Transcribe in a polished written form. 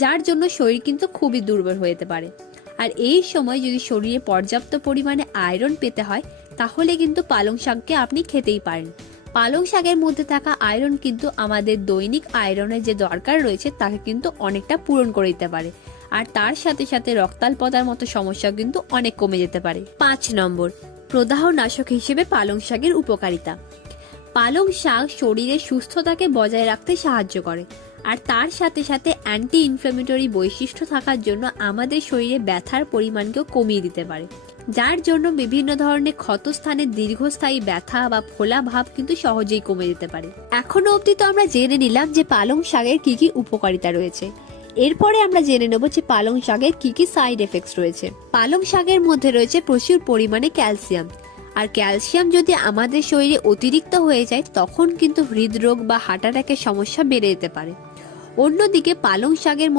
যার জন্য শরীর কিন্তু খুবই দুর্বল হয়ে যেতে পারে। আর এই সময় যদি শরীরে পর্যাপ্ত পরিমাণে আয়রন পেতে হয় তাহলে কিন্তু পালং শাককে আপনি খেতেই পারেন। পালং শাকের মধ্যে থাকা আয়রন কিন্তু আমাদের দৈনিক আয়রনের যে দরকার রয়েছে তাকে কিন্তু অনেকটা পূরণ করে দিতে পারে, আর তার সাথে সাথে রক্তাল্পতার মতো সমস্যা কিন্তু অনেক কমে যেতে পারে। 5 নম্বর, প্রদাহনাশক হিসেবে পালং শাকের উপকারিতা। পালং শাক শরীরের সুস্থতাকে বজায় রাখতে সাহায্য করে, আর তার সাথে সাথে অ্যান্টি ইনফ্ল্যামেটরি বৈশিষ্ট্য থাকার জন্য আমাদের শরীরে ব্যথার পরিমাণকেও কমিয়ে দিতে পারে, যার জন্য বিভিন্ন ধরনের ক্ষতস্থানে দীর্ঘস্থায়ী ব্যথা বা ফোলা ভাব কিন্তু সহজেই কমে যেতে পারে। এখনো অবধি তো আমরা জেনে নিলাম যে পালং শাকের কি কি উপকারিতা রয়েছে। এরপরে আমরা জেনে নেব যে পালং শাকের কি কি সাইড এফেক্টস রয়েছে। পালং শাকের মধ্যে রয়েছে প্রচুর পরিমাণে ক্যালসিয়াম, আর ক্যালসিয়াম যদি আমাদের শরীরে অতিরিক্ত হয়ে যায় তখন কিন্তু হৃদরোগ বা হার্ট অ্যাটাকের সমস্যা বেড়ে যেতে পারে। অন্যদিকে পালং শাকের